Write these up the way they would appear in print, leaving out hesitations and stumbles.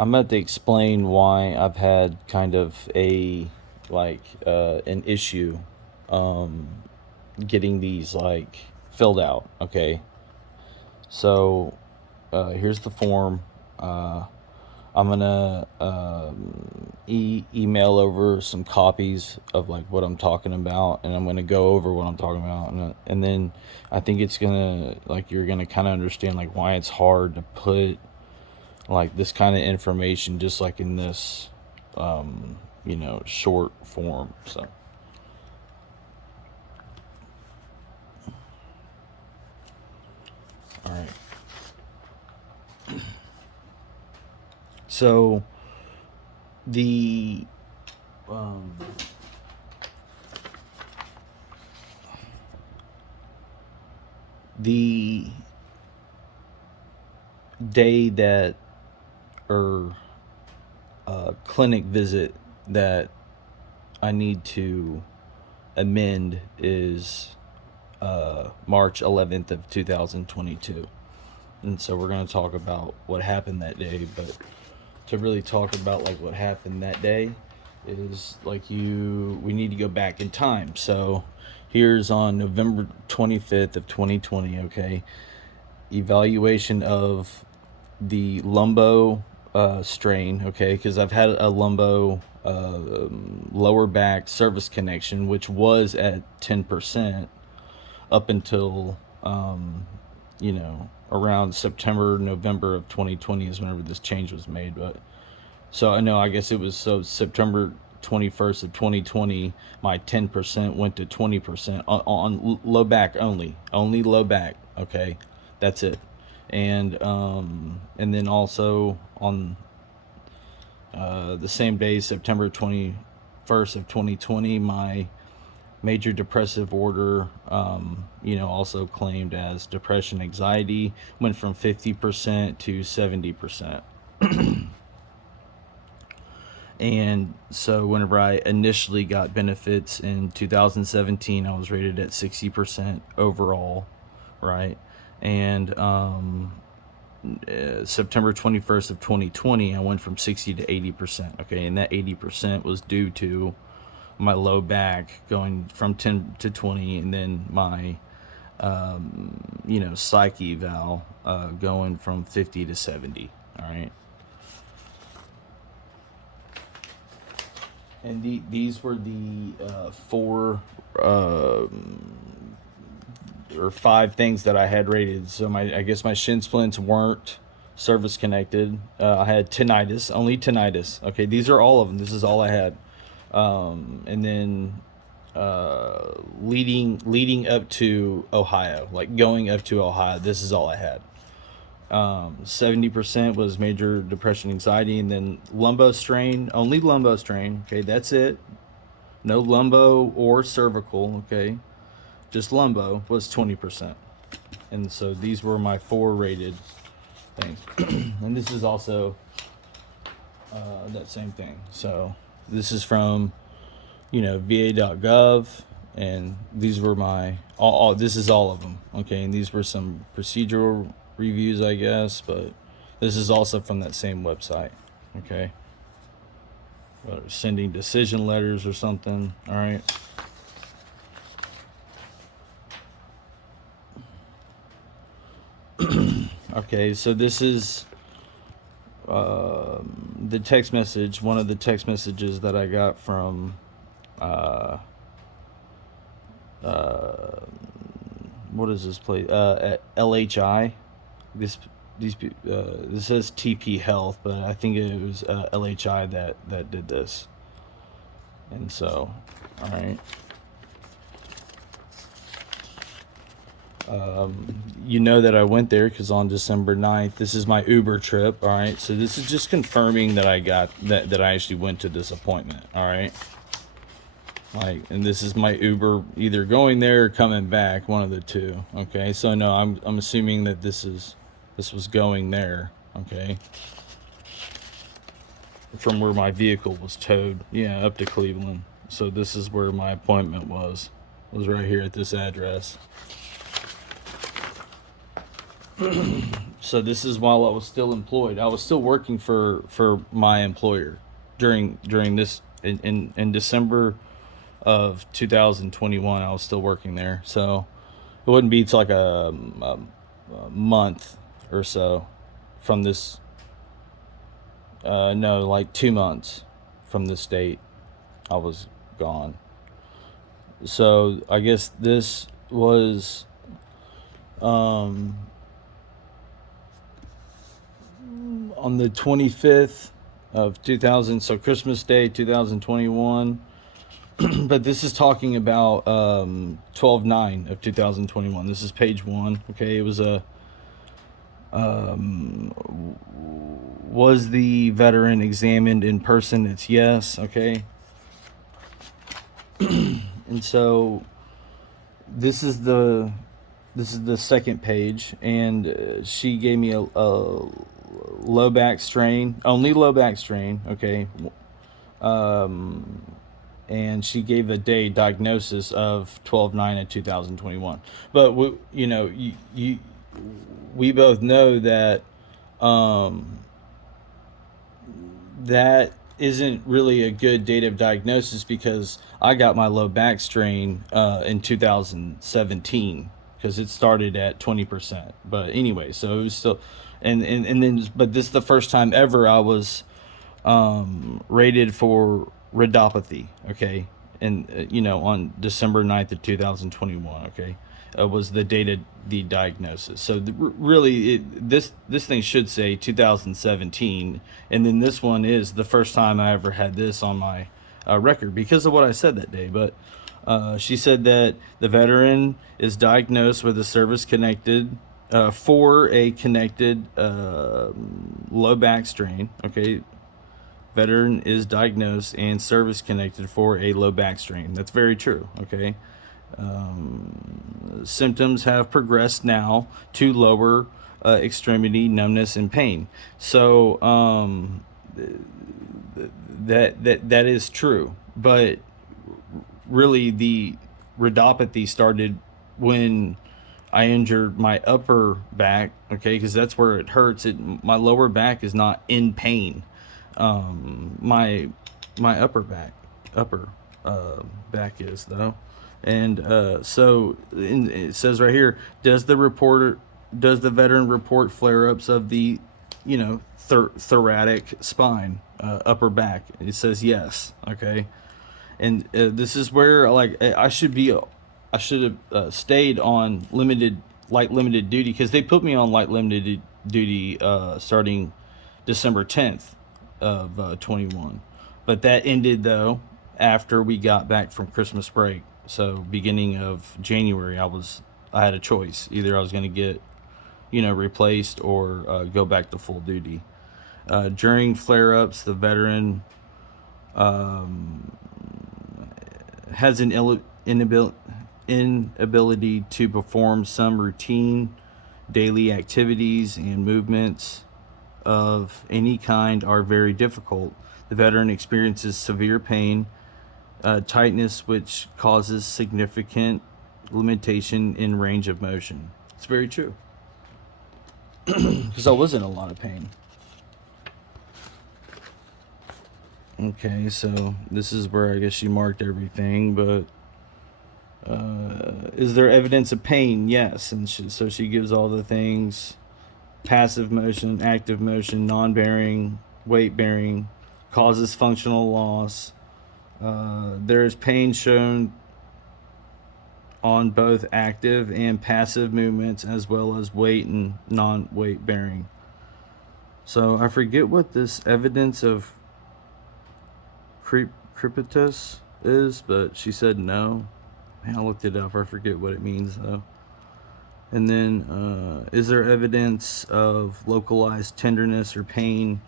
I'm about to explain why I've had kind of an issue getting these filled out. Okay, so here's the form. Uh, I'm gonna email over some copies of what I'm talking about, and I'm gonna go over what I'm talking about, and then I think it's gonna you're gonna kind of understand why it's hard to put this kind of information just in this short form. So all right, so the um, the day that or clinic visit that I need to amend is March 11th of 2022. And so we're going to talk about what happened that day. But to really talk about what happened that day is we need to go back in time. So here's on November 25th of 2020. Okay, evaluation of the lumbo strain. Okay, because I've had a lumbo lower back cervix connection, which was at 10% up until around September, November of 2020 is whenever this change was made. But so I know, I guess it was so September 21st of 2020, my 10% went to 20% on low back only low back. Okay, that's it. And then also on the same day, September 21st of 2020, my major depressive order, also claimed as depression anxiety, went from 50% to 70%. And so whenever I initially got benefits in 2017, I was rated at 60% overall, right? And September 21st of 2020, I went from 60 to 80%. Okay, and that 80% was due to my low back going from 10 to 20, and then my psych eval going from 50 to 70. All right, and these were the four or five things that I had rated. So I guess my shin splints weren't service connected. I had tinnitus, only tinnitus. Okay, these are all of them. This is all I had. And then leading up to Ohio, going up to Ohio, this is all I had. 70% was major depression anxiety, and then lumbo strain, only lumbo strain. Okay, that's it. No lumbo or cervical. Okay, just lumbo was 20%. And so these were my four rated things. And this is also that same thing. So this is from va.gov, and these were my all this is all of them. Okay, and these were some procedural reviews, I guess, but this is also from that same website. Okay, sending decision letters or something. All right. Okay, so this is the text message, one of the text messages that I got from what is this place? At LHI. This says TP Health, but I think it was LHI that did this. And so, all right. You know that I went there because on December 9th, this is my Uber trip. All right, so this is just confirming that I got that I actually went to this appointment. All right, and this is my Uber either going there or coming back, one of the two. Okay, so no, I'm assuming that this was going there. Okay, from where my vehicle was towed, yeah, up to Cleveland. So this is where my appointment was right here at this address. So this is while I was still employed. I was still working for my employer during this in December of 2021. I was still working there. So it wouldn't be till like a month or so from this. No, like 2 months from this date, I was gone. So I guess this was um, on the 25th of 2000, so Christmas Day 2021. But this is talking about 12/9 of 2021. This is page 1. Okay, it was a was the veteran examined in person? It's yes. Okay. And so this is the second page, and she gave me a low back strain, only low back strain. Okay. And she gave a day diagnosis of 12/9 of 2021. But we both know that that isn't really a good date of diagnosis, because I got my low back strain in 2017, because it started at 20%. But anyway, so it was still, and then, but this is the first time ever I was rated for rhodopathy. Okay. And on December 9th of 2021. Okay. Was the date of the diagnosis. So really, this thing should say 2017, and then this one is the first time I ever had this on my record because of what I said that day. But she said that the veteran is diagnosed with a service-connected for a connected low back strain. Okay. Veteran is diagnosed and service connected for a low back strain. That's very true. Okay. Symptoms have progressed now to lower extremity numbness and pain. So that is true. But really, the rhodopathy started when I injured my upper back. Okay, because that's where it hurts. My lower back is not in pain. My upper back is, though. And so it says right here, does the veteran report flare-ups of the thoracic spine, upper back? It says yes. Okay. And this is where, like, I should have stayed on light limited duty, because they put me on light limited duty starting December 10th of 21. But that ended, though, after we got back from Christmas break. So beginning of January, I had a choice. Either I was going to get replaced or go back to full duty. During flare-ups, the veteran has an inability to perform some routine daily activities, and movements of any kind are very difficult. The veteran experiences severe pain, tightness, which causes significant limitation in range of motion. It's very true, because I was in a lot of pain. Okay, so this is where I guess she marked everything, but is there evidence of pain? Yes. And so she gives all the things: passive motion, active motion, non-bearing, weight-bearing, causes functional loss. There is pain shown on both active and passive movements, as well as weight and non-weight bearing. So I forget what this evidence of crepitus is, but she said no. Man, I looked it up. I forget what it means, though. And then, is there evidence of localized tenderness or pain?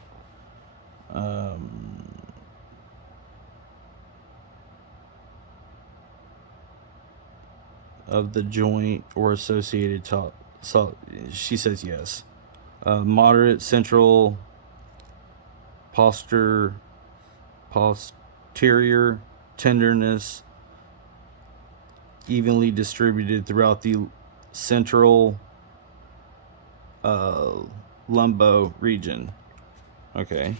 Of the joint or associated top. So she says yes. Moderate central posterior tenderness, evenly distributed throughout the central uh, lumbo region. Okay.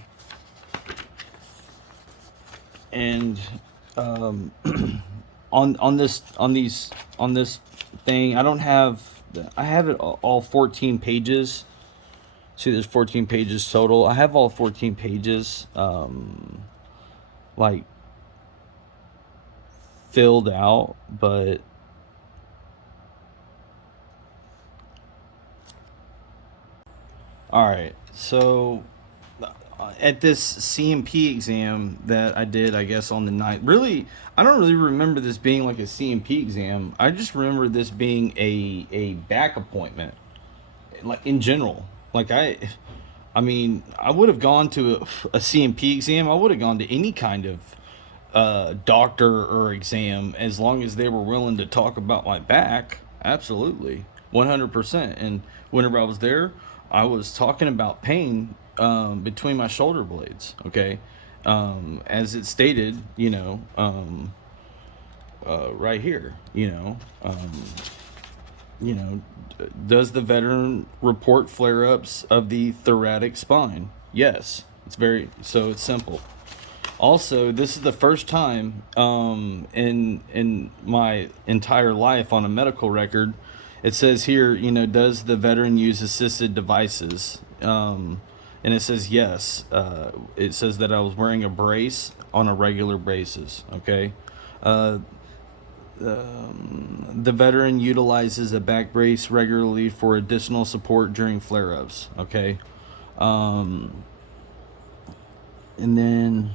And um, on this thing, I don't have I have it all 14 pages. See, there's 14 pages total. I have all 14 pages like filled out, but all right. So at this CMP exam that I did, I guess on the ninth. Really, I don't really remember this being like a CMP exam. I just remember this being a back appointment, like in general. Like I mean, I would have gone to a CMP exam. I would have gone to any kind of doctor or exam as long as they were willing to talk about my back. Absolutely, 100%. And whenever I was there, I was talking about pain between my shoulder blades. Okay, as it stated, right here. You know, does the veteran report flare-ups of the thoracic spine? Yes. It's simple. Also, this is the first time in my entire life on a medical record. It says here, does the veteran use assisted devices? And it says yes. It says that I was wearing a brace on a regular basis. Okay. Uh, the veteran utilizes a back brace regularly for additional support during flare-ups. Okay. Um, and then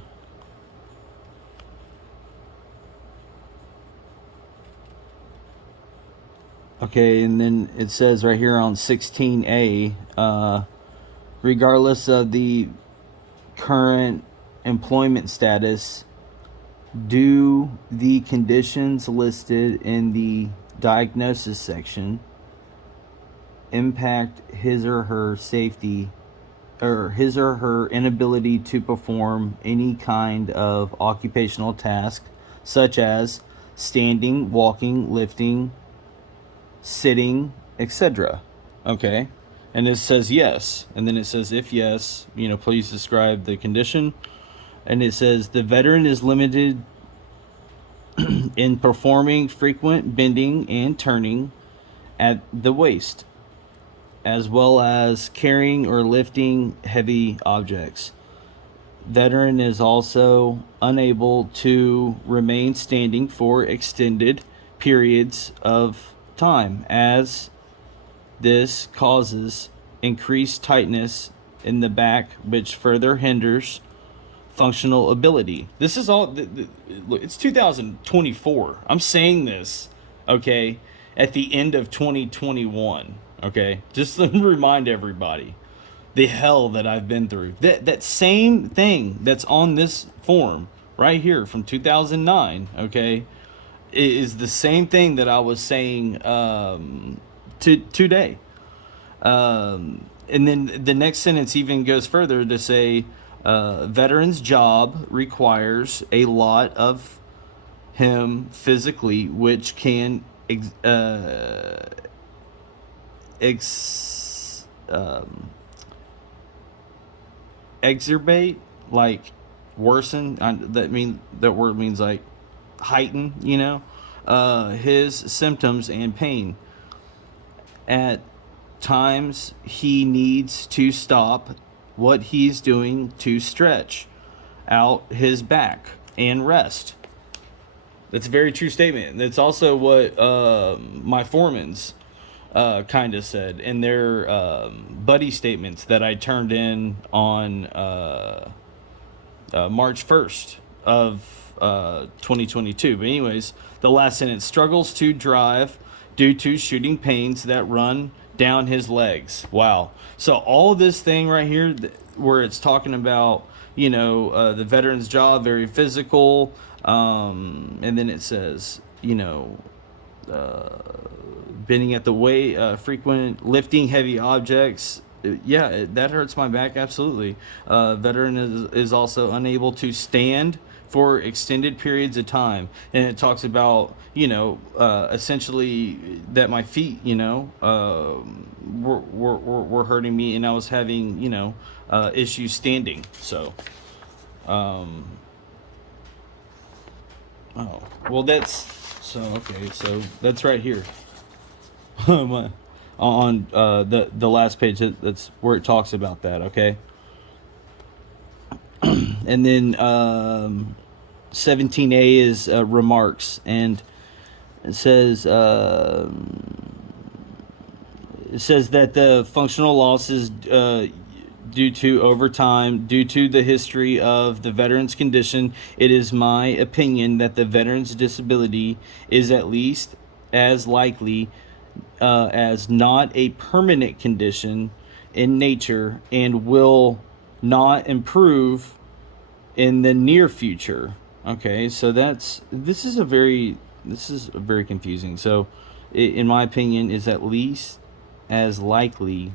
Okay, and then it says right here on 16A, regardless of the current employment status, do the conditions listed in the diagnosis section impact his or her safety or his or her inability to perform any kind of occupational task, such as standing, walking, lifting, sitting, etc. Okay. And it says yes. And then it says, if yes, please describe the condition. And it says the veteran is limited in performing frequent bending and turning at the waist, as well as carrying or lifting heavy objects. Veteran is also unable to remain standing for extended periods of time, as this causes increased tightness in the back, which further hinders functional ability. This is all. It's 2024. I'm saying this, okay, at the end of 2021. Okay, just to remind everybody the hell that I've been through. That same thing that's on this form right here from 2009. Okay, is the same thing that I was saying today. And then the next sentence even goes further to say, veteran's job requires a lot of him physically, which can exacerbate, like worsen. That word means like heighten, his symptoms and pain. At times, he needs to stop what he's doing to stretch out his back and rest. That's a very true statement. That's also what my foremans kind of said in their buddy statements that I turned in on March 1st of 2022. But anyways, the last sentence: struggles to drive due to shooting pains that run down his legs. Wow. So all this thing right here where it's talking about, the veteran's job, very physical. And then it says, bending at the weight, frequent lifting heavy objects, that hurts my back absolutely. Veteran is also unable to stand for extended periods of time, and it talks about, essentially that my feet, were hurting me, and I was having, issues standing. So, um, oh well, so that's right here. On the last page, that's where it talks about that. Okay, and then 17A is remarks, and it says that the functional losses due to overtime, due to the history of the veteran's condition, it is my opinion that the veteran's disability is at least as likely as not a permanent condition in nature and will not improve in the near future. Okay, so this is very confusing. So, in my opinion, is at least as likely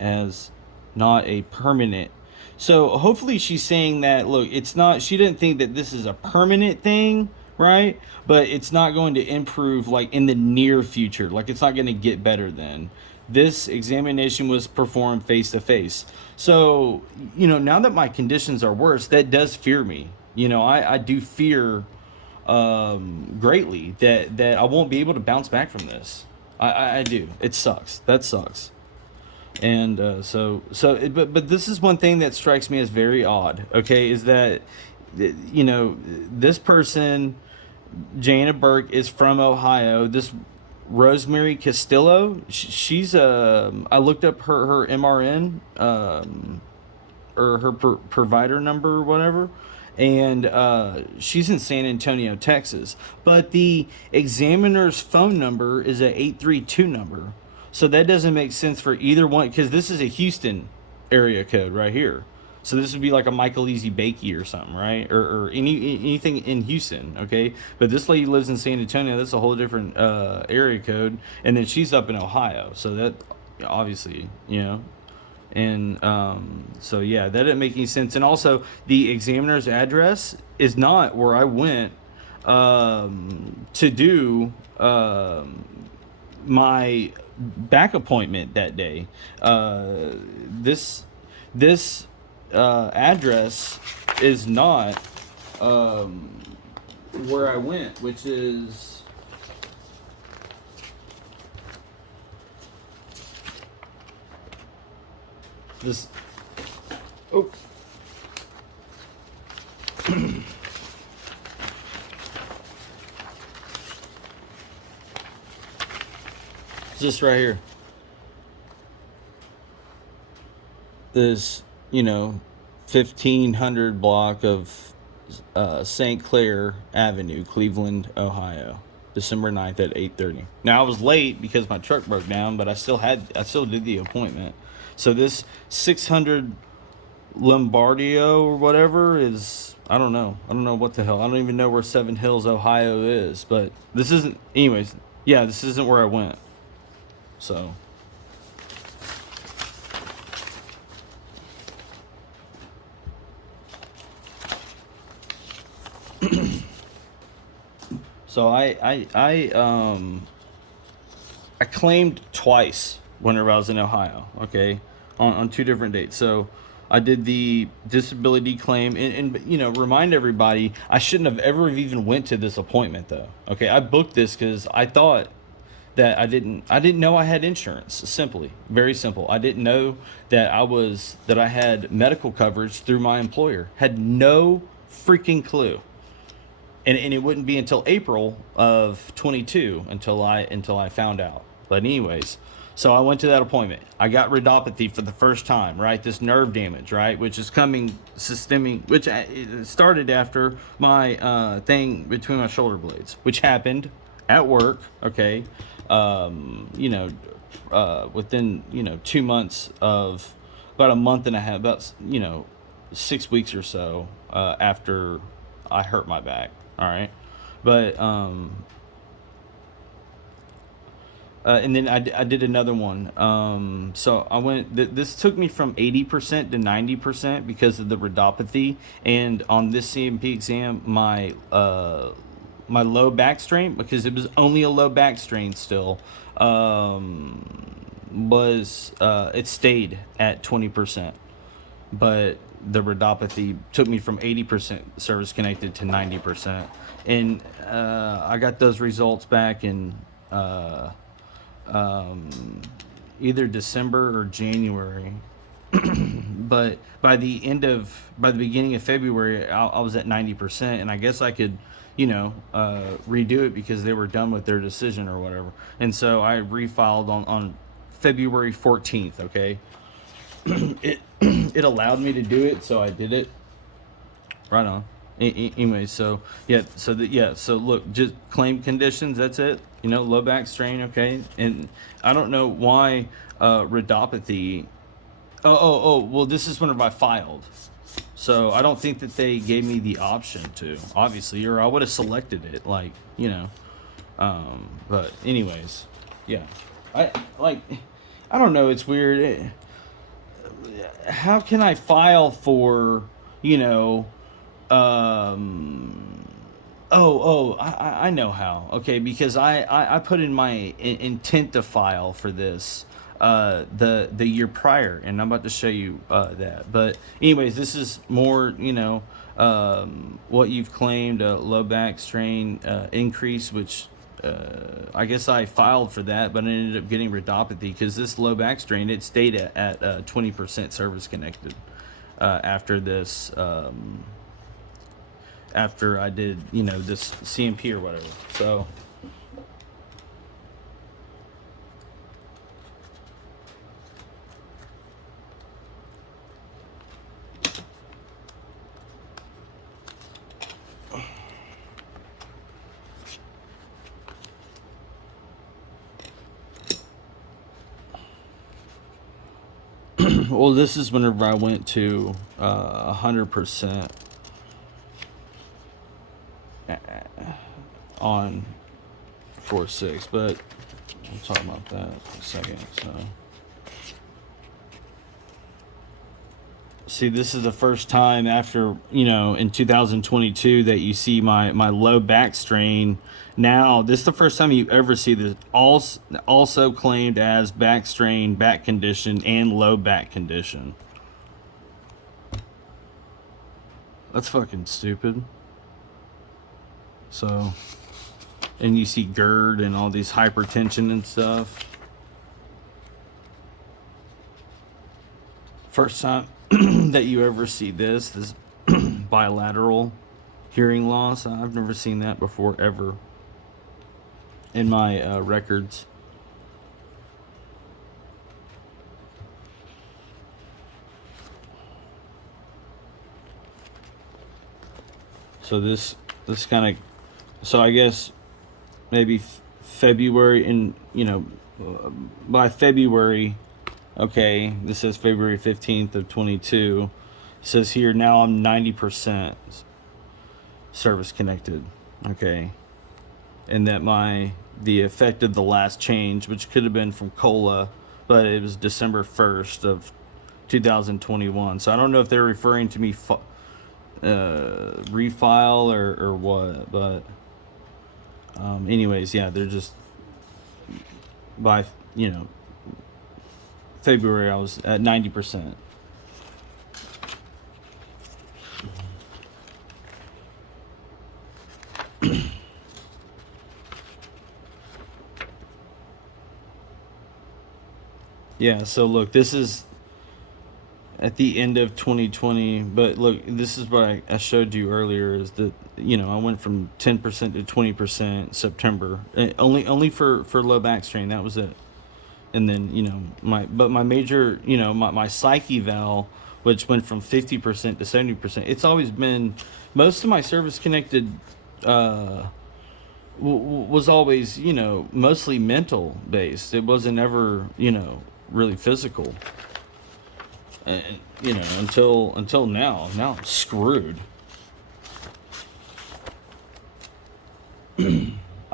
as not a permanent. So hopefully she's saying that, look, it's not, she didn't think that this is a permanent thing, right? But it's not going to improve like in the near future. Like it's not going to get better then. This examination was performed face to face. So, now that my conditions are worse, that does fear me. I do fear greatly that I won't be able to bounce back from this. I do. It sucks. That sucks. And but this is one thing that strikes me as very odd. Okay, is that this person, Jana Burke, is from Ohio. This Rosemary Castillo, she's I looked up her MRN, or her provider number or whatever, and she's in San Antonio, Texas. But the examiner's phone number is a 832 number. So that doesn't make sense for either one, because this is a Houston area code right here. So this would be like a Michael Easy Bakey or something, right? Or anything in Houston, okay? But this lady lives in San Antonio. That's a whole different area code. And then she's up in Ohio. So that, obviously, And so, yeah, that didn't make any sense. And also, the examiner's address is not where I went to do my back appointment that day. This address is not where I went, which is this. Oh. It's this right here. This, 1500 block of St. Clair Avenue, Cleveland, Ohio. December 9th at 8:30. Now I was late because my truck broke down, but I still did the appointment. So this 600 Lombardio or whatever is, I don't know what the hell. I don't even know where Seven Hills, Ohio is, but this isn't, anyways, yeah, this isn't where I went. So So I claimed twice whenever I was in Ohio, okay, on two different dates. So I did the disability claim, and remind everybody, I shouldn't have ever even went to this appointment though. Okay, I booked this because I thought that I didn't know I had insurance. Simply, very simple. I didn't know that I had medical coverage through my employer. Had no freaking clue. And it wouldn't be until April of 22 until I found out. But anyways, so I went to that appointment. I got rhodopathy for the first time, right? This nerve damage, right? Which is coming systemic, which it started after my thing between my shoulder blades, which happened at work, okay? Within 2 months of, about a month and a half, about 6 weeks or so after I hurt my back. All right, but And then I did another one. So I went. This took me from 80% to 90% because of the rhodopathy. And on this CMP exam, my low back strain, because it was only a low back strain still, was it stayed at 20%, but the rhodopathy took me from 80% service connected to 90%. And I got those results back in either December or January. But by the beginning of February, I was at 90%, and I guess I could, redo it because they were done with their decision or whatever. And so I refiled on February 14th. Okay, it allowed me to do it, so I did it. Right on. Anyway, so yeah, so look, just claim conditions. That's it. Low back strain. Okay, and I don't know why rhodopathy. Oh. Well, this is whenever I filed, so I don't think that they gave me the option to, obviously, or I would have selected it. But anyways, yeah, I like. I don't know. It's weird. How can I file for um I know how. Okay, because I put in my intent to file for this the year prior, and I'm about to show you that. But anyways, this is more what you've claimed, low back strain increase, which I guess I filed for that, but I ended up getting rhodopathy because this low back strain, it stayed at 20% service connected after this. After I did, this CMP or whatever. So, well, this is whenever I went to 100% on 4.6, but we'll talk about that in a second. So, see, this is the first time after in 2022 that you see my low back strain. Now this is the first time you ever see this also claimed as back strain, back condition, and low back condition. That's fucking stupid. So, and you see GERD and all these hypertension and stuff. First time that you ever see this bilateral hearing loss. I've never seen that before ever in my records. So this kind of, so I guess maybe February, and by February, okay, this says February 15th of 22. It says here now I'm 90% service connected. Okay, and that the effect of the last change, which could have been from COLA, but it was December 1st of 2021. So I don't know if they're referring to me refile or what, but anyways, yeah, they're just by February I was at 90%. Yeah, so look, this is at the end of 2020, but look, this is what I showed you earlier, is that I went from 10% to 20% September, only for low back strain. That was it. And then my major, my psych eval, which went from 50% to 70%. It's always been, most of my service connected was always mostly mental based. It wasn't ever really physical. And until now I'm screwed.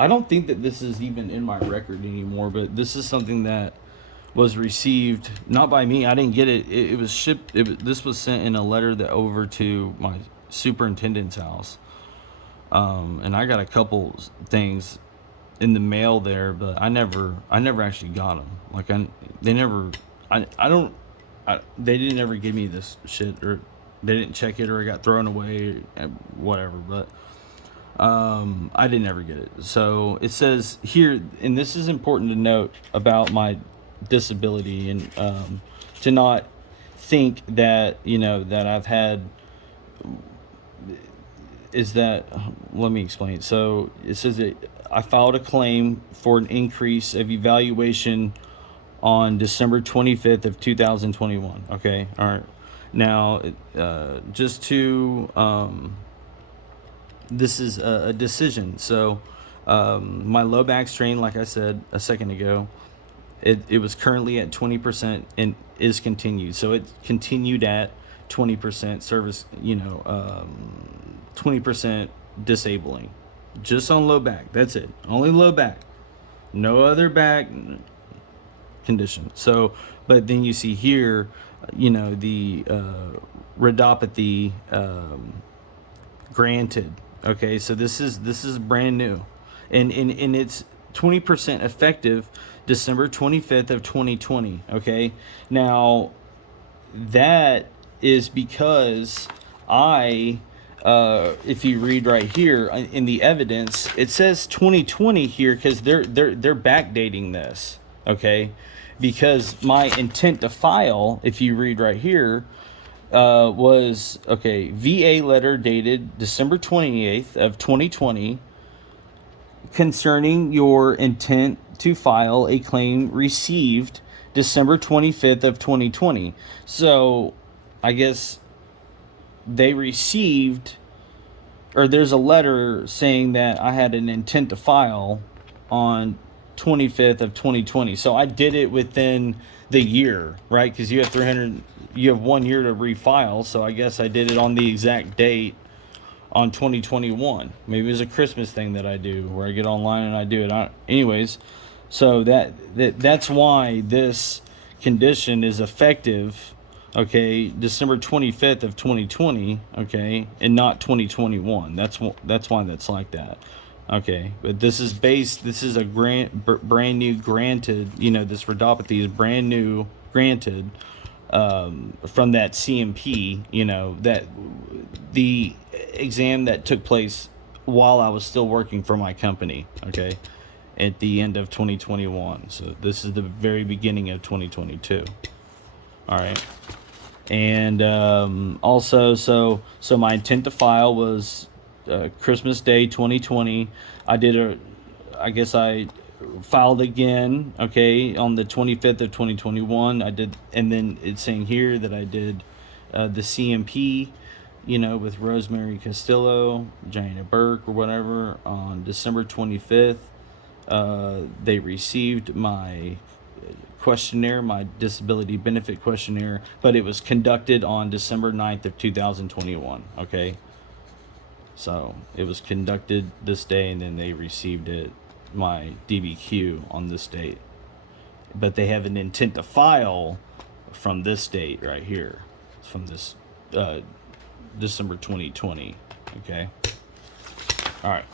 I don't think that this is even in my record anymore, but this is something that was received not by me. I didn't get it. It was shipped. This was sent in a letter that over to my superintendent's house, and I got a couple things in the mail there, but I never actually got them. Like they never, I don't, they didn't ever give me this shit, or they didn't check it, or it got thrown away, whatever. But I didn't ever get it. So it says here, and this is important to note about my disability, and to not think that that I've had is that let me explain. So it says that I filed a claim for an increase of evaluation on December 25th of 2021. Okay, all right. Now, just to this is a decision. So my low back strain, like I said a second ago, it was currently at 20% and is continued. So it continued at 20% service, 20% disabling, just on low back. That's it. Only low back, no other back condition. So, but then you see here, the rhodopathy granted. Okay, so this is brand new, and it's 20% effective December 25th of 2020. Okay, now that is because if you read right here in the evidence, it says 2020 here because they're backdating this. Okay, because my intent to file, if you read right here, was VA letter dated December 28th of 2020 concerning your intent to file a claim received December 25th of 2020. So I guess they received, or there's a letter saying that I had an intent to file on 25th of 2020. So I did it within the year, right? Because you have 1 year to refile. So I guess I did it on the exact date on 2021. Maybe it was a Christmas thing that I do where I get online and I do it. Anyways, so that's why this condition is effective, okay, December 25th of 2020, okay, and not 2021. That's why that's like that. Okay, but this is a brand new granted, this rhodopathy is brand new granted from that CMP, that the exam that took place while I was still working for my company, okay, at the end of 2021. So this is the very beginning of 2022. All right. And also, so my intent to file was Christmas Day 2020. I guess I filed again, okay, on the 25th of 2021. I did, and then it's saying here that I did the CMP, with Rosemary Castillo, Jaina Burke, or whatever, on December 25th. They received my questionnaire, my disability benefit questionnaire, but it was conducted on December 9th of 2021, okay? So it was conducted this day, and then they received it, my DBQ, on this date. But they have an intent to file from this date right here. It's from this December 2020, okay? All right.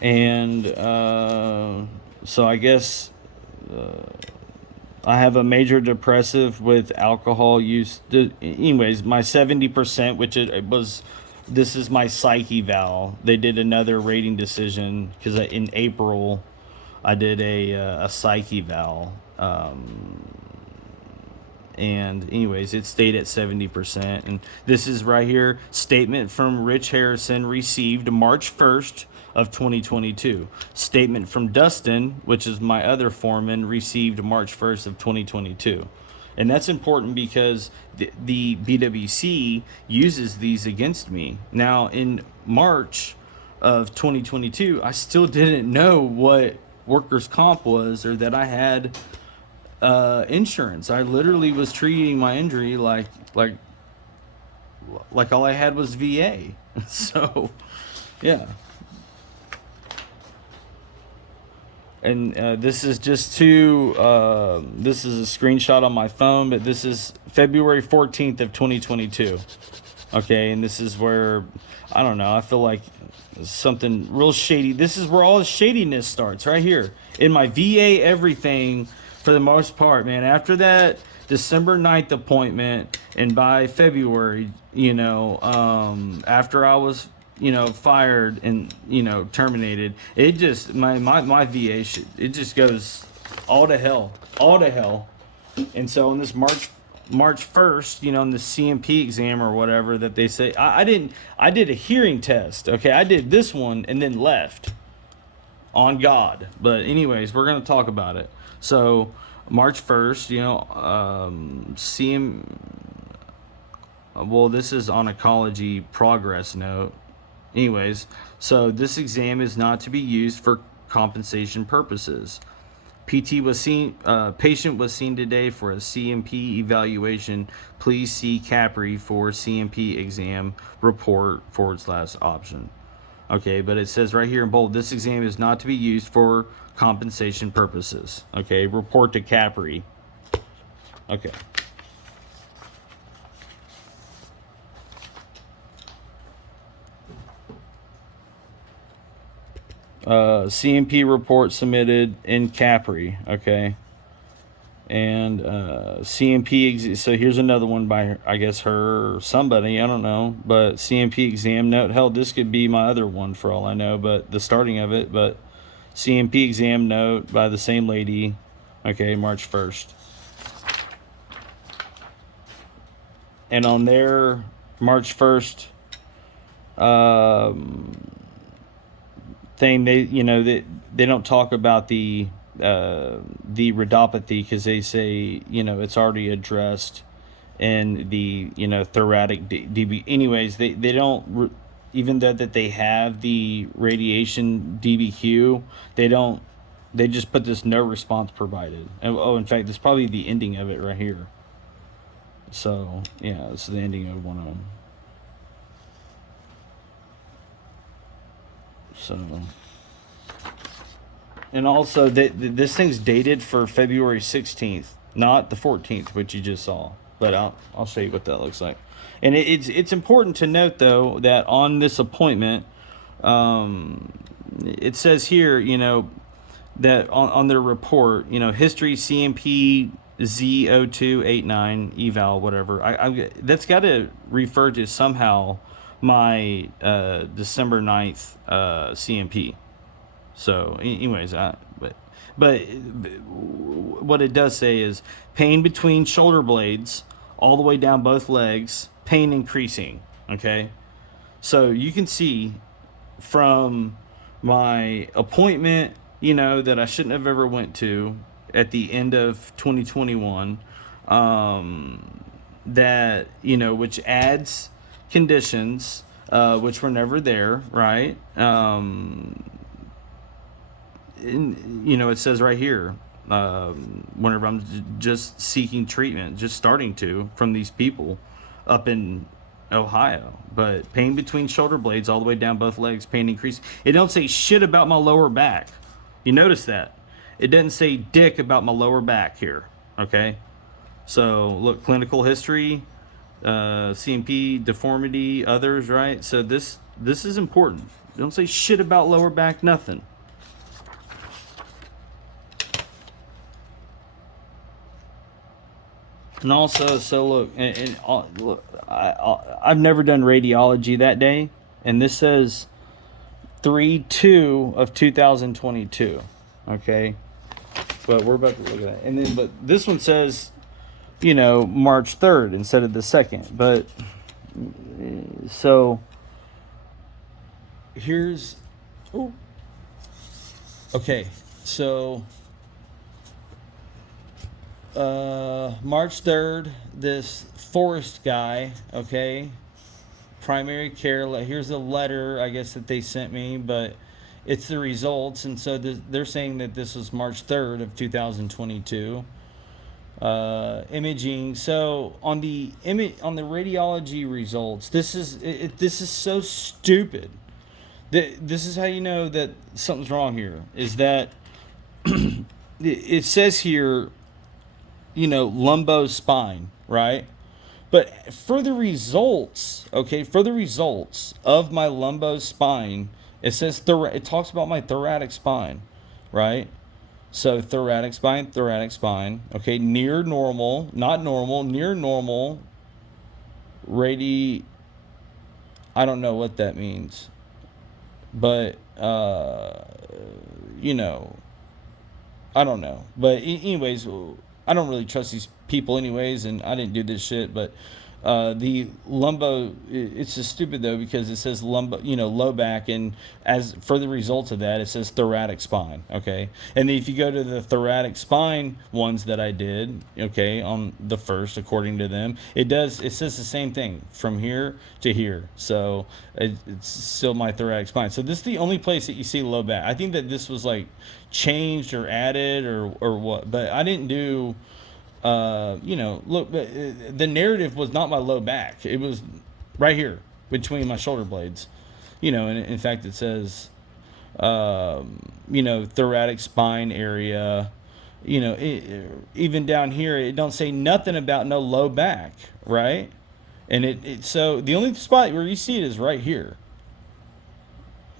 And so I guess I have a major depressive with alcohol use. Anyways, my 70%, which this is my psych eval. They did another rating decision because in April I did a psych eval. And anyways, it stayed at 70%. And this is right here, statement from Rich Harrison received March 1st of 2022. Statement from Dustin, which is my other foreman, received March 1st of 2022. And that's important because the BWC uses these against me. Now, in March of 2022, I still didn't know what workers' comp was, or that I had insurance. I literally was treating my injury like like all I had was VA. So, yeah. And this is just this is a screenshot on my phone, but this is February 14th of 2022. Okay, and this is where, I don't know, I feel like something real shady. This is where all the shadiness starts, right here. In my VA everything, for the most part, man. After that December 9th appointment, and by February, after I was, fired and, terminated, it just, my VA shit, it just goes all to hell. All to hell. And so on this March 1st, in the CMP exam or whatever that they say, I did a hearing test. Okay, I did this one and then left on God. But anyways, we're going to talk about it. So March 1st, well, this is oncology progress note. Anyways, so this exam is not to be used for compensation purposes. Patient was seen today for a CMP evaluation. Please see Capri for CMP exam report / option. Okay, but it says right here in bold, this exam is not to be used for compensation purposes. Okay, report to Capri. Okay. CMP report submitted in Capri. Okay. And CMP, so here's another one by, I guess, her or somebody, I don't know. But CMP exam note, hell, this could be my other one for all I know, but the starting of it. But CMP exam note by the same lady. Okay, March 1st. And on their March 1st thing, they don't talk about the rhodopathy, because they say it's already addressed in the thoracic DB. Anyways, they don't even though that they have the radiation DBQ, they just put this no response provided. In fact, that's probably the ending of it right here. So yeah, this is the ending of one of them. So, and also this thing's dated for February 16th, not the 14th, which you just saw. But I'll show you what that looks like. And it's important to note, though, that on this appointment, it says here, that on their report, history CMP Z0289 eval, whatever. I that's got to refer to somehow my December 9th CMP. So, anyways, but what it does say is pain between shoulder blades all the way down both legs, pain increasing. Okay, so you can see from my appointment, that I shouldn't have ever went to at the end of 2021, that which adds conditions which were never there, right? It says right here, whenever I'm just seeking treatment, just starting to, from these people up in Ohio. But pain between shoulder blades all the way down both legs, pain increase. It don't say shit about my lower back. You notice that? It doesn't say dick about my lower back here. Okay? So look, clinical history, CMP, deformity, others, right? So this is important. Don't say shit about lower back, nothing. And also, so look, look, I've never done radiology that day, and this says 3/2 of 2022. Okay, but we're about to look at that, and then but this one says, March 3rd instead of the 2nd. But so here's, okay, so. March 3rd, this Forrest guy, okay, primary care, here's a letter, I guess, that they sent me, but it's the results, and so they're saying that this was March 3rd of 2022. Imaging. So on the on the radiology results, this is so stupid. This is how you know that something's wrong here. Is that it says here, lumbo spine, right? But for the results, okay, for the results of my lumbo spine, it says it talks about my thoracic spine, right? So thoracic spine, okay, near normal, not normal, near normal, radi. I don't know what that means, but you know, I don't know. But anyways, I don't really trust these people anyways, and I didn't do this shit. But the lumbo, it's just stupid though because it says lumbo, low back, and as for the results of that, it says thoracic spine. Okay, and then if you go to the thoracic spine ones that I did, okay, on the first according to them, it says the same thing from here to here. So it's still my thoracic spine. So this is the only place that you see low back. I think that this was like changed or added or what, but I didn't do look, the narrative was not my low back. It was right here between my shoulder blades. And in fact, it says, thoracic spine area. Even down here, it don't say nothing about no low back, right? And so the only spot where you see it is right here.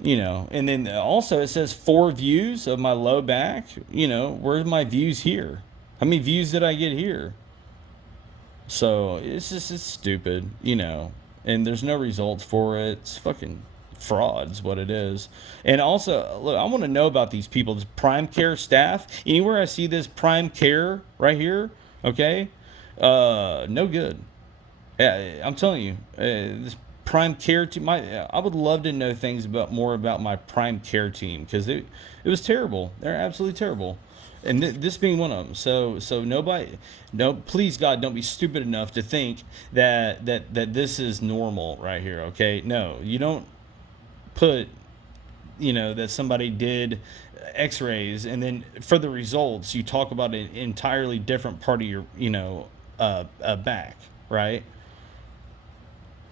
And then also it says 4 views of my low back. Where's my views here? How many views did I get here? So it's stupid, and there's no results for it. It's fucking fraud is what it is. And also, look, I want to know about these people, this Prime Care staff. Anywhere I see this Prime Care right here, okay, no good. I'm telling you, this Prime Care team. I would love to know things more about my Prime Care team because it was terrible. They're absolutely terrible, and this being one of them. So nobody, no, please God, don't be stupid enough to think that this is normal right here. Okay, no, you don't put that somebody did X-rays and then for the results you talk about an entirely different part of your back, right?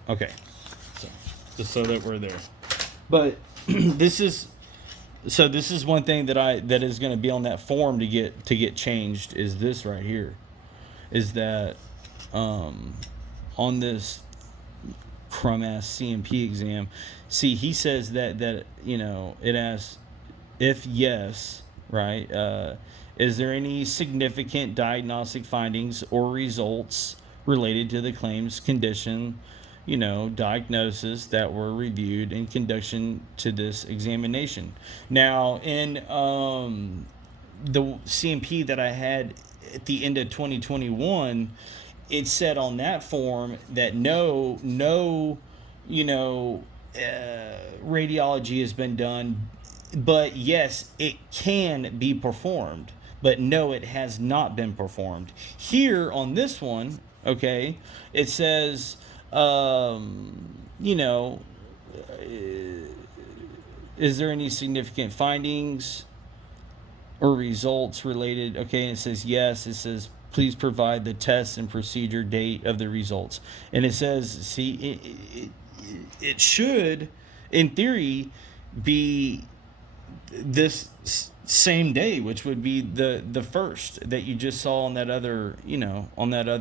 Okay, so just so that we're there. But this is one thing that is going to be on that form to get changed is this right here, is that on this crumb ass CMP exam, see he says that it asks if yes, right, is there any significant diagnostic findings or results related to the claims condition, diagnosis that were reviewed in conduction to this examination. Now, in the CMP that I had at the end of 2021, it said on that form that no, radiology has been done, but yes, it can be performed. But no, it has not been performed. Here on this one, okay, it says, is there any significant findings or results related? Okay, and it says yes. It says please provide the test and procedure date of the results. And it says, see, it should, in theory, be this same day, which would be the first that you just saw on that other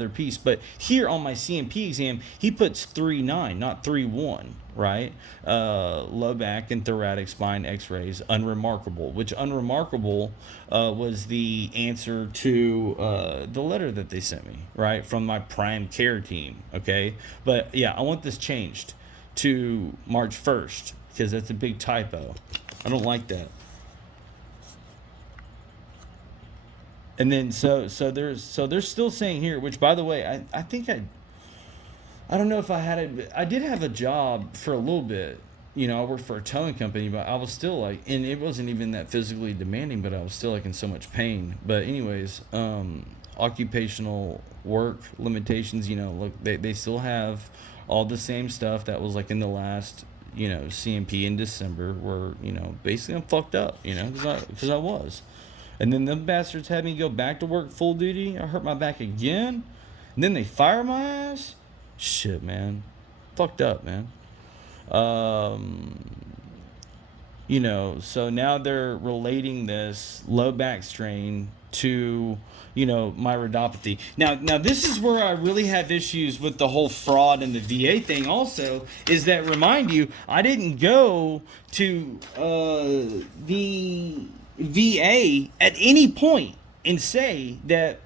piece. But here on my CMP exam, he puts 3.9, not 3.1, right? Low back and thoracic spine X-rays, unremarkable. Which unremarkable was the answer to the letter that they sent me, right, from my Prime Care team. Okay, but yeah, I want this changed to March 1st because that's a big typo. I don't like that. And then so they're still saying here, which by the way, I think I don't know if I did have a job for a little bit. I worked for a towing company, but I was still like, and it wasn't even that physically demanding, but I was still like in so much pain. But anyways, occupational work limitations, look, they still have all the same stuff that was like in the last, CMP in December where, basically I'm fucked up, because I was. And then them bastards had me go back to work full duty. I hurt my back again. And then they fire my ass. Shit, man. Fucked up, man. Um, so now they're relating this low back strain to, my rhodopathy. Now this is where I really have issues with the whole fraud and the VA thing. Also, is that remind you, I didn't go to the VA at any point and say that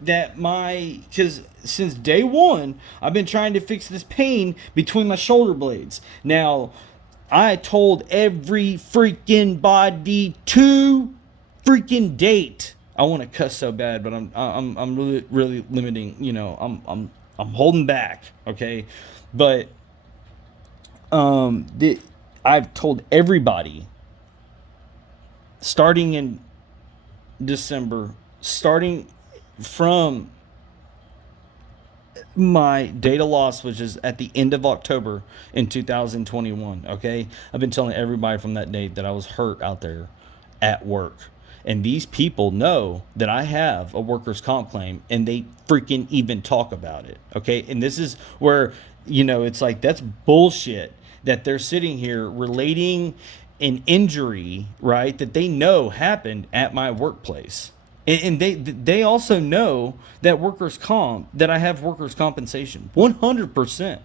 because since day one I've been trying to fix this pain between my shoulder blades. Now I told every freaking body to freaking date. I want to cuss so bad, but I'm really limiting. I'm holding back. Okay, but I've told everybody starting in December, starting from my data loss, which is at the end of October in 2021. Okay, I've been telling everybody from that date that I was hurt out there at work, and these people know that I have a workers' comp claim, and they freaking even talk about it. Okay, and this is where it's like, that's bullshit that they're sitting here relating an injury, right, that they know happened at my workplace. And they also know that that I have workers' compensation 100%.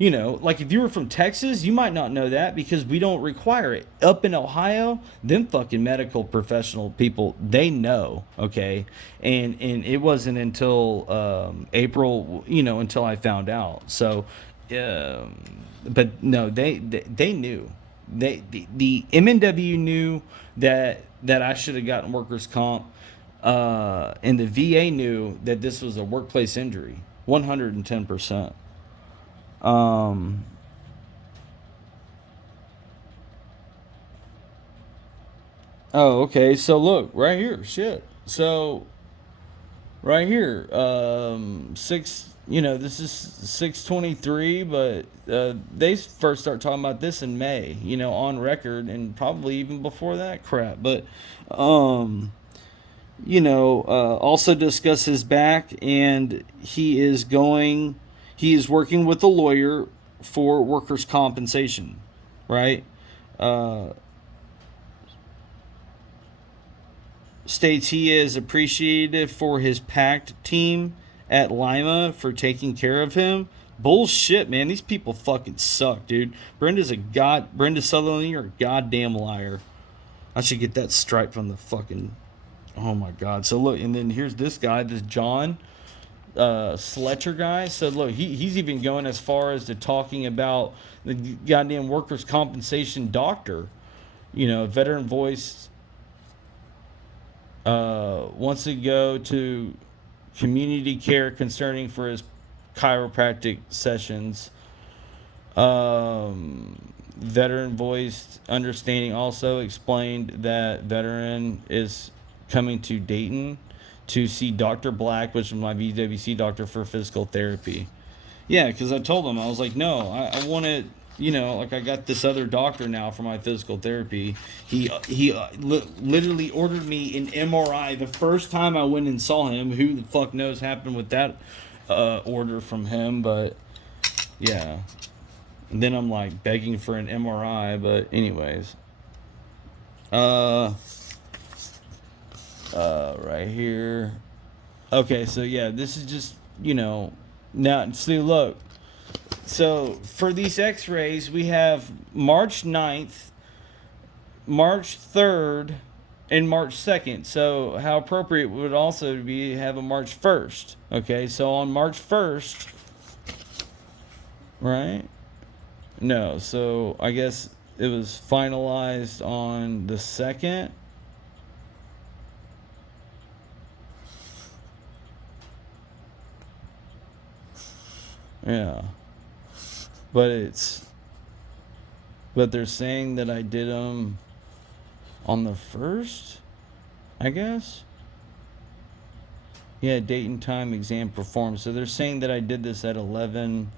Like if you were from Texas, you might not know that because we don't require it. Up in Ohio, them fucking medical professional people, they know, okay? And it wasn't until April, until I found out. So, but no, they knew. The MNW knew that I should have gotten workers' comp. And the VA knew that this was a workplace injury, 110%. Oh, okay. So look right here, shit. So right here, this is 623, but they first start talking about this in May, on record, and probably even before that crap. But also discuss his back, and he is working with a lawyer for workers' compensation, right? Uh, States he is appreciative for his PACT team at Lima for taking care of him. Bullshit, man. These people fucking suck, dude. Brenda Sutherland, you're a goddamn liar. I should get that stripe from the fucking... Oh my god. So look, and then here's this guy, this John Sletcher guy. So look, he's even going as far as to talking about the goddamn workers' compensation doctor. Veteran Voice wants to go to community care concerning for his chiropractic sessions. Veteran Voice Understanding also explained that veteran is coming to Dayton to see Dr. Black, which is my VWC doctor, for physical therapy. Yeah, because I told him, I was like, no, I want to, like I got this other doctor now for my physical therapy. He literally ordered me an MRI the first time I went and saw him. Who the fuck knows happened with that order from him, but yeah. And then I'm like begging for an MRI, but anyways. Right here. Okay, so yeah, this is just, now, see, look. So, for these x-rays, we have March 9th, March 3rd, and March 2nd. So, how appropriate would also be to have a March 1st. Okay, so on March 1st, right? No, so I guess it was finalized on the 2nd. Yeah. But they're saying that I did them on the 1st, I guess. Yeah, date and time exam performed. So they're saying that I did this at 11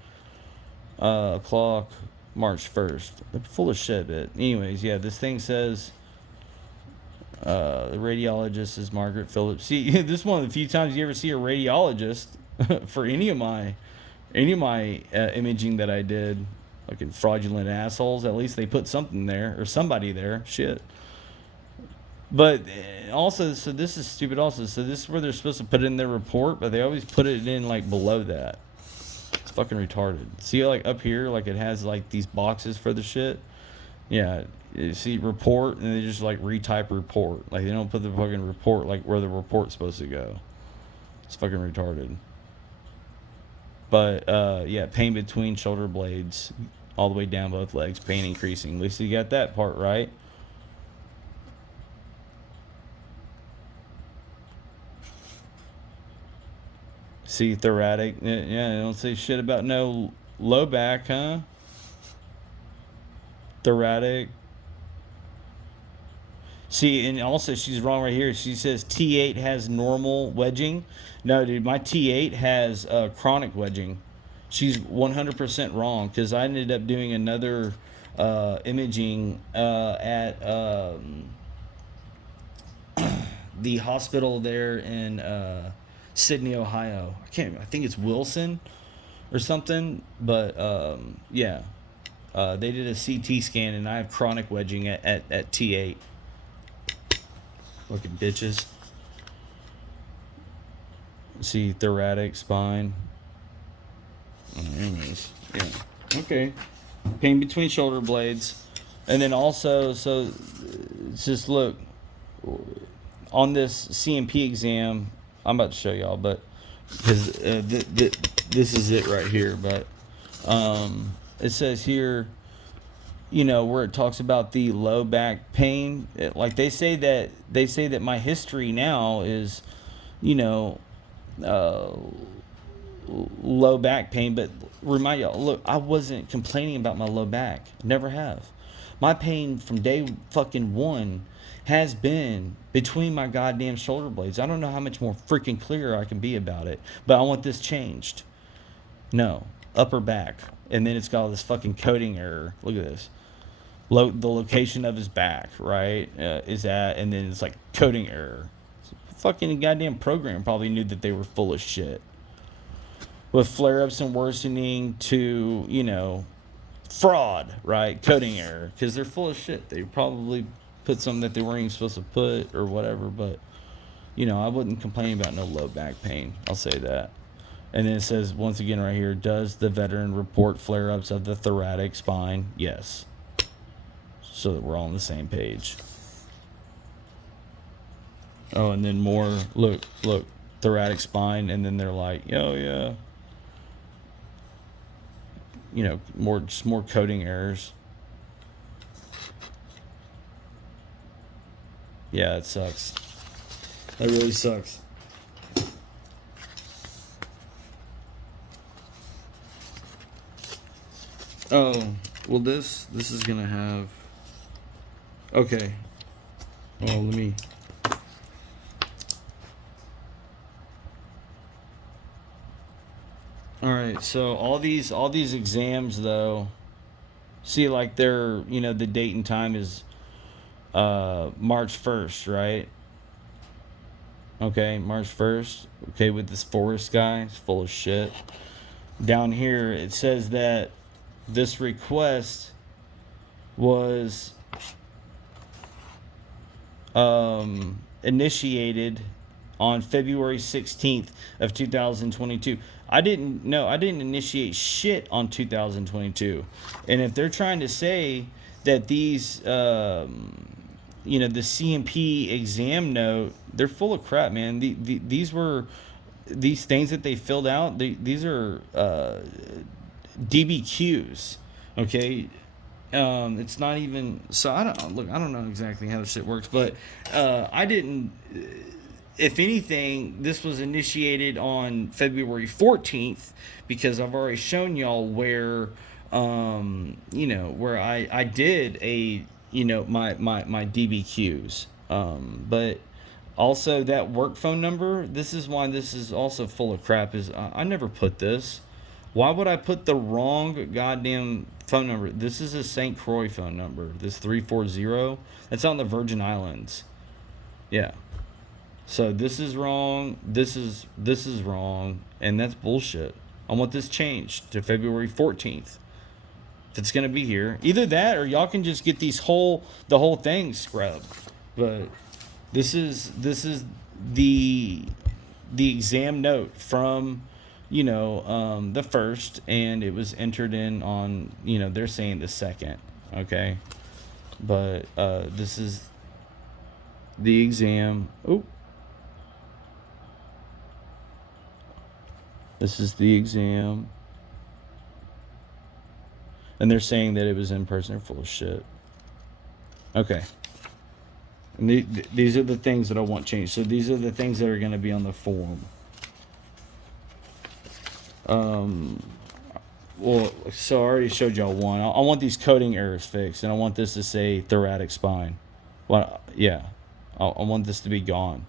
o'clock March 1st. They're full of shit, but anyways, yeah, this thing says The radiologist is Margaret Phillips. See, this is one of the few times you ever see a radiologist for any of my imaging that I did. Fucking fraudulent assholes. At least they put something there or somebody there. Shit. But also, so this is stupid. Also, so this is where they're supposed to put it in their report, but they always put it in like below that. It's fucking retarded. See, like up here, like it has like these boxes for the shit. Yeah, you see report, and they just like retype report. Like they don't put the fucking report like where the report's supposed to go. It's fucking retarded. But yeah, pain between shoulder blades, all the way down both legs, pain increasing. At least you got that part right. See thoracic. Yeah, don't say shit about no low back, huh? Thoracic. See, and also she's wrong right here. She says T8 has normal wedging. No, dude, my T8 has chronic wedging. She's 100% wrong because I ended up doing another imaging at the hospital there in Sydney, Ohio. I think it's Wilson or something, but yeah. They did a CT scan and I have chronic wedging at T8. Fucking bitches. See thoracic, spine. Anyways, yeah. Okay. Pain between shoulder blades. And then also, so just look on this CMP exam. I'm about to show y'all, but because this is it right here. But it says here, you know, where it talks about the low back pain. Like they say that my history now is, you know, low back pain. But remind y'all, look, I wasn't complaining about my low back. Never have. My pain from day fucking one has been between my goddamn shoulder blades. I don't know how much more freaking clear I can be about it, but I want this changed. No, upper back. And then it's got all this fucking coding error. Look at this. The location of his back, right, is that, and then it's like coding error. Fucking goddamn program probably knew that they were full of shit. With flare-ups and worsening to, you know, fraud, right? Coding error. Because they're full of shit. They probably put something that they weren't even supposed to put or whatever. But, you know, I wouldn't complain about no low back pain. I'll say that. And then it says, once again right here, does the veteran report flare-ups of the thoracic spine? Yes. So that we're all on the same page. Oh, and then more, look, thoracic spine, and then they're like, oh, yeah. You know, just more coding errors. Yeah, it sucks. That really sucks. Oh, well, this is gonna have. Okay. Well, let me. All right. So all these exams though, see, like they're, you know, the date and time is March 1st, right? Okay, March 1st. Okay, with this forest guy, it's full of shit. Down here it says that this request was initiated on February 16th of 2022. I didn't initiate shit on 2022. And if they're trying to say that these you know, the CMP exam note, they're full of crap, man. These were these things that they filled out. These are DBQs, okay. It's not even, so I don't know exactly how this shit works, but I didn't. If anything, this was initiated on February 14th because I've already shown y'all where, you know, where I did a, you know, my DBQs. But also that work phone number, this is why this is also full of crap, is I never put this. Why would I put the wrong goddamn phone number? This is a St. Croix phone number. This 340. That's on the Virgin Islands. Yeah. So this is wrong. This is wrong, and that's bullshit. I want this changed to February 14th. If it's gonna be here, either that or y'all can just get the whole thing scrubbed. But this is the the exam note from the first, and it was entered in on they're saying the second. Okay, but this is the exam. Oh, this is the exam, and they're saying that it was in person. They're full of shit. Okay. And these are the things that I want changed. So these are the things that are going to be on the form. Um, well, so I already showed y'all one. I want these coding errors fixed, and I want this to say thoracic spine. Well, yeah, I want this to be gone,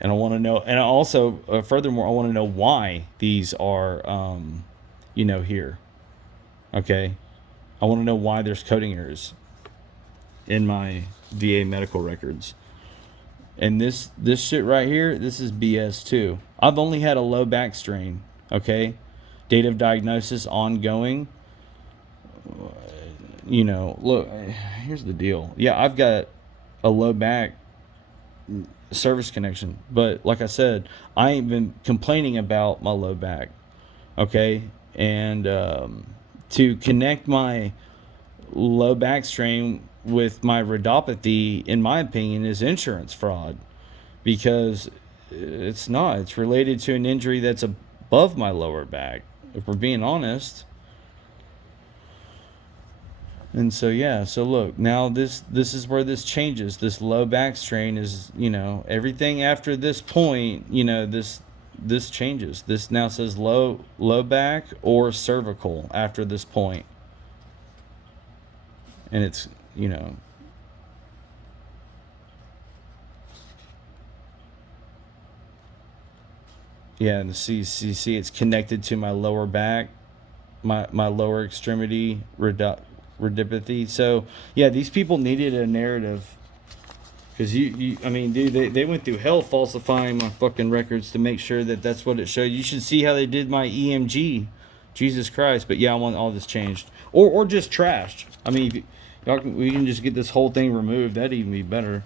and I want to know. And I also, furthermore, I want to know why these are, here. Okay, I want to know why there's coding errors in my VA medical records. And this shit right here, this is BS too. I've only had a low back strain. Okay, date of diagnosis ongoing. Look, here's the deal. Yeah, I've got a low back service connection, but like I said, I ain't been complaining about my low back. Okay, and to connect my low back strain with my rhodopathy, in my opinion, is insurance fraud, because it's not. It's related to an injury that's above my lower back, if we're being honest. And so yeah, so look, now this is where this changes. This low back strain is, everything after this point, this changes. This now says low back or cervical after this point. And it's, yeah, and see, it's connected to my lower back, my lower extremity rhodopathy. So yeah, these people needed a narrative, because I mean, dude, they went through hell falsifying my fucking records to make sure that that's what it showed. You should see how they did my EMG. Jesus Christ. But yeah, I want all this changed, or just trashed. I mean, we can just get this whole thing removed. That'd even be better.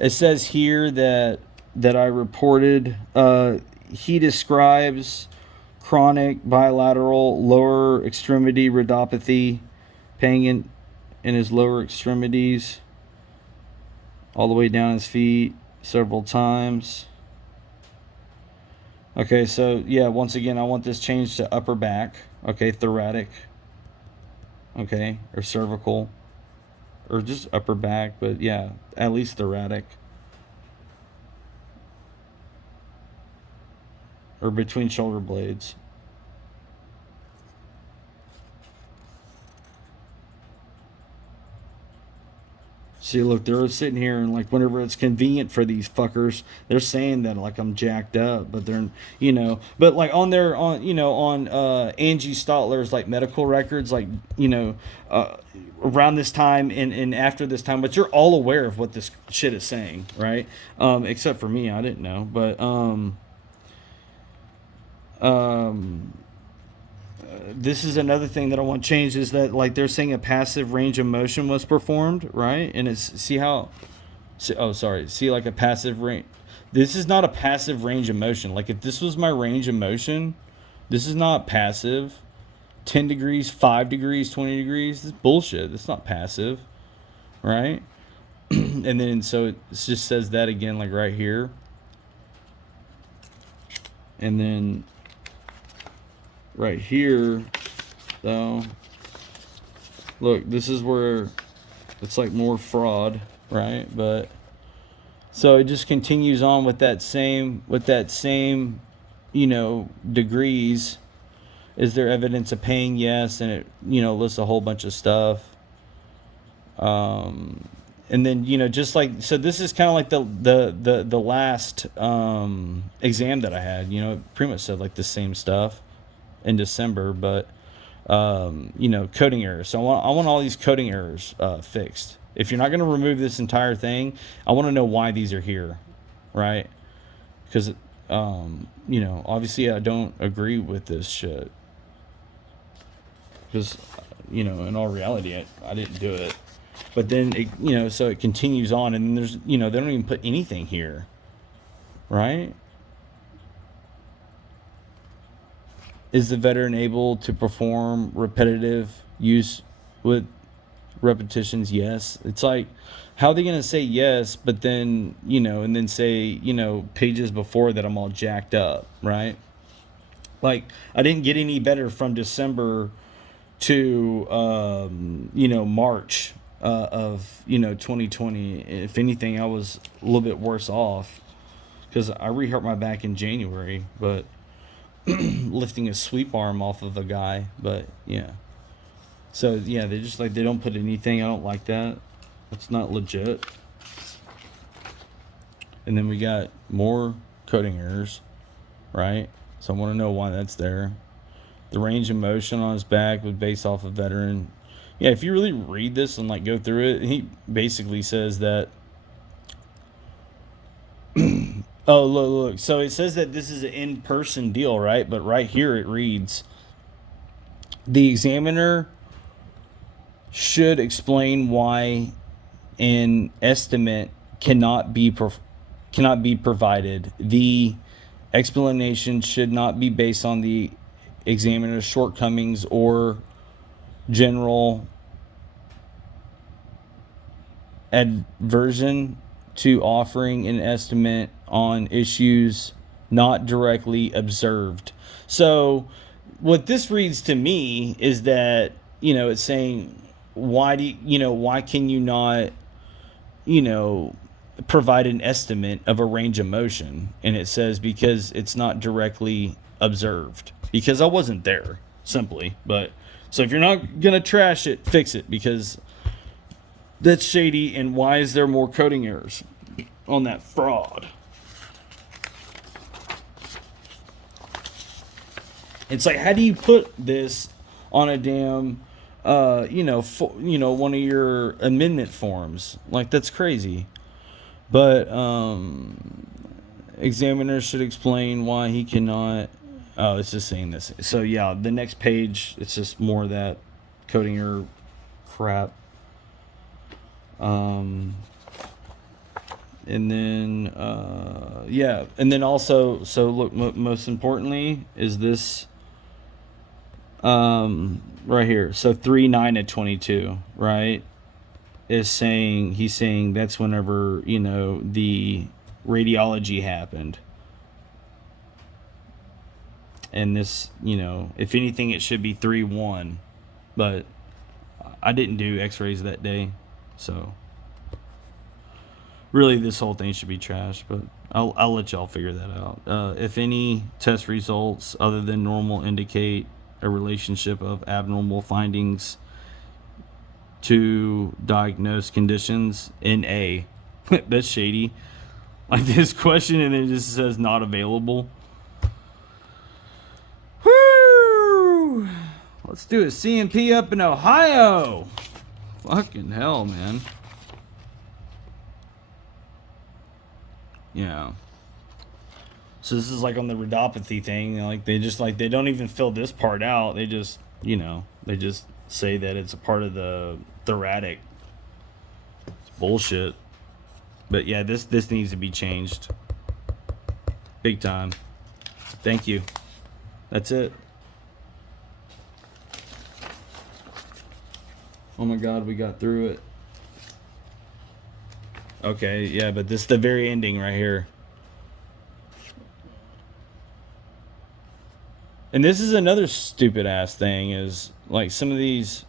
It says here that I reported. He describes chronic bilateral lower extremity rhodopathy, pain in his lower extremities, all the way down his feet several times. Okay, so yeah, once again, I want this changed to upper back. Okay, thoracic. Okay, or cervical, or just upper back, but yeah, at least thoracic. Or between shoulder blades. See, look, they're sitting here, and like whenever it's convenient for these fuckers, they're saying that like I'm jacked up, but they're, but like on their on Angie Stotler's like medical records, like around this time and after this time, but you're all aware of what this shit is saying, right? Except for me, I didn't know, but this is another thing that I want changed, is that like they're saying a passive range of motion was performed, right? And it's see like a passive range. This is not a passive range of motion. Like if this was my range of motion, this is not passive. 10 degrees, 5 degrees, 20 degrees, this is bullshit. It's not passive, right? And then so it just says that again, like right here. And then right here, though, look, this is where it's like more fraud, right? But so it just continues on with that same degrees. Is there evidence of pain? Yes. And it lists a whole bunch of stuff. And then just like, so this is kind of like the last exam that I had. It pretty much said like the same stuff in December, but coding errors. So I want all these coding errors fixed. If you're not going to remove this entire thing, I want to know why these are here, right? Because, obviously I don't agree with this shit. Because, in all reality, I didn't do it. But then, so it continues on, and then there's, they don't even put anything here, right? Is the veteran able to perform repetitive use with repetitions? Yes. It's like, how are they going to say yes, but then, and then say, pages before that I'm all jacked up, right? Like, I didn't get any better from December to, March of, 2020. If anything, I was a little bit worse off because I re-hurt my back in January, but lifting a sweep arm off of a guy. But yeah, so yeah, they just like, they don't put anything. I don't like that. That's not legit. And then we got more coding errors, right? So I want to know why that's there. The range of motion on his back was based off of veteran. Yeah, if you really read this and like go through it, he basically says that. Oh, look. So it says that this is an in-person deal, right? But right here it reads, the examiner should explain why an estimate cannot be provided. The explanation should not be based on the examiner's shortcomings or general aversion to offering an estimate on issues not directly observed. So what this reads to me is that, it's saying, why can you not, provide an estimate of a range of motion? And it says, because it's not directly observed, because I wasn't there, simply. But so if you're not gonna trash it, fix it, because that's shady. And why is there more coding errors on that fraud? It's like, how do you put this on a damn one of your amendment forms? Like, that's crazy. But examiners should explain why he cannot. Oh, it's just saying this. So yeah, the next page, it's just more of that coding error crap. And then and then also, so look, most importantly is this right here. So 3/9/22, right, is saying, he's saying that's whenever, the radiology happened. And this, if anything, it should be 3/1, but I didn't do x-rays that day, so really this whole thing should be trashed. But I'll let y'all figure that out. If any test results other than normal indicate a relationship of abnormal findings to diagnose conditions in A. That's shady. Like, this question, and it just says not available. Woo! Let's do a CMP up in Ohio. Fucking hell, man. Yeah. So this is like on the rhodopathy thing. Like, they don't even fill this part out. They just, they just say that it's a part of the thoracic. It's bullshit. But yeah, this needs to be changed. Big time. Thank you. That's it. Oh my God, we got through it. Okay, yeah, but this is the very ending right here. And this is another stupid ass thing, is like some of these.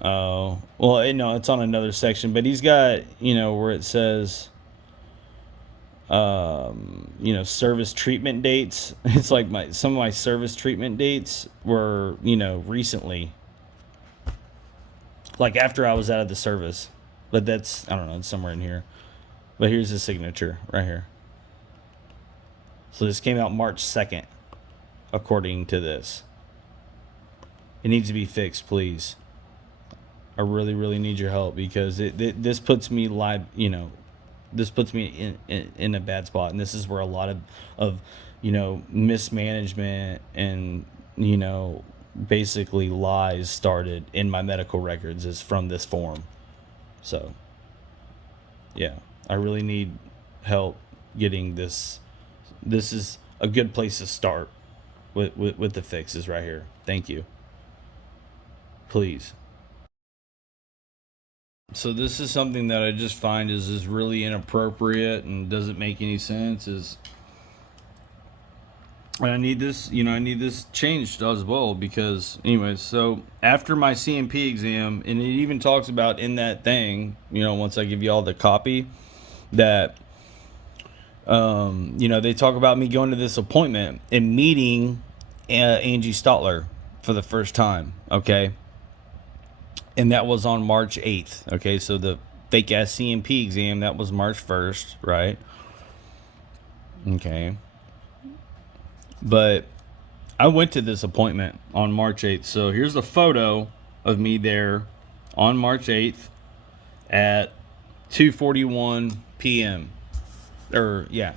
Oh, well, no, it's on another section, but he's got, where it says, service treatment dates. It's like some of my service treatment dates were, recently, like after I was out of the service. But that's, I don't know, it's somewhere in here. But here's the signature right here. So this came out March 2nd, according to this. It needs to be fixed, please. I really, really need your help because this puts me live, this puts me in a bad spot. And this is where a lot of, mismanagement and, basically lies started in my medical records is from this form. So, yeah, I really need help getting this. This is a good place to start with the fixes right here. Thank you. Please. So this is something that I just find is really inappropriate and doesn't make any sense. And I need this, I need this changed as well because, anyways, so after my CMP exam, and it even talks about in that thing, once I give you all the copy, that, they talk about me going to this appointment and meeting Angie Stotler for the first time, okay? And that was on March 8th, okay? So the fake ass CMP exam, that was March 1st, right? Okay. But I went to this appointment on March 8th. So here's a photo of me there on March 8th at 2:41 p.m. Yeah.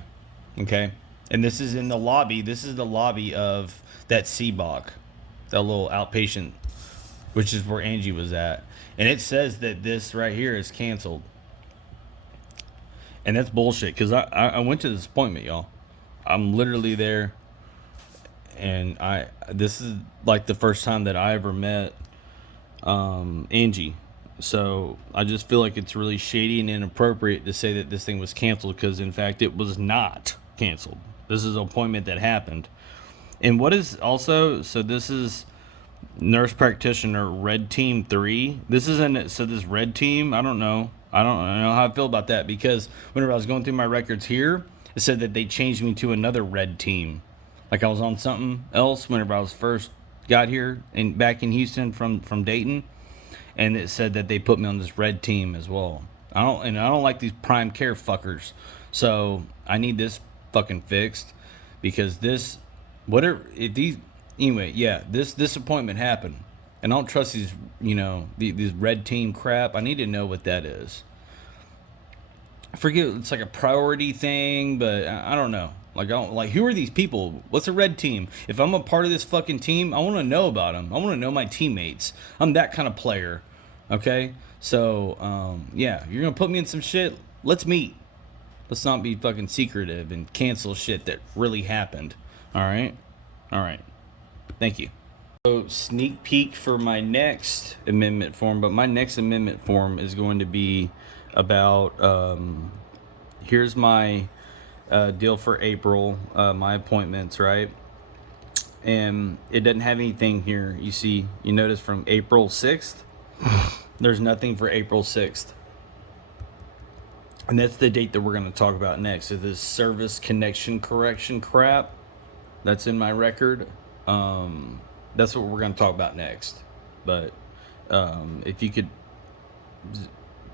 Okay. And this is in the lobby. This is the lobby of that CBOC, that little outpatient, which is where Angie was at. And it says that this right here is canceled. And that's bullshit because I went to this appointment, y'all. I'm literally there. And this is like the first time that I ever met Angie. So I just feel like it's really shady and inappropriate to say that this thing was canceled because in fact it was not canceled. This is an appointment that happened. And what is also, so this is nurse practitioner red team 3. This isn't, so this red team, I don't know how I feel about that because whenever I was going through my records here, it said that they changed me to another red team. Like I was on something else whenever I was first got here and back in Houston from Dayton, and it said that they put me on this red team as well. I don't like these prime care fuckers. So I need this fucking fixed because this anyway, yeah, this appointment happened. And I don't trust these, these red team crap. I need to know what that is. I forget, it's like a priority thing, but I don't know. Who are these people? What's a red team? If I'm a part of this fucking team, I want to know about them. I want to know my teammates. I'm that kind of player. Okay? So, yeah, you're going to put me in some shit. Let's meet. Let's not be fucking secretive and cancel shit that really happened. All right? All right. Thank you. So, sneak peek for my next amendment form, but my next amendment form is going to be about, here's my deal for April, my appointments, right? And it doesn't have anything here. You notice from April 6th, there's nothing for April 6th. And that's the date that we're going to talk about next. So this service connection correction crap that's in my record, that's what we're going to talk about next. But if you could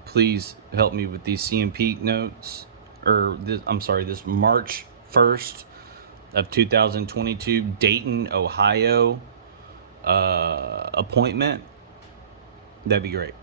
please help me with these CMP notes, this March 1st of 2022 Dayton, Ohio appointment, that'd be great.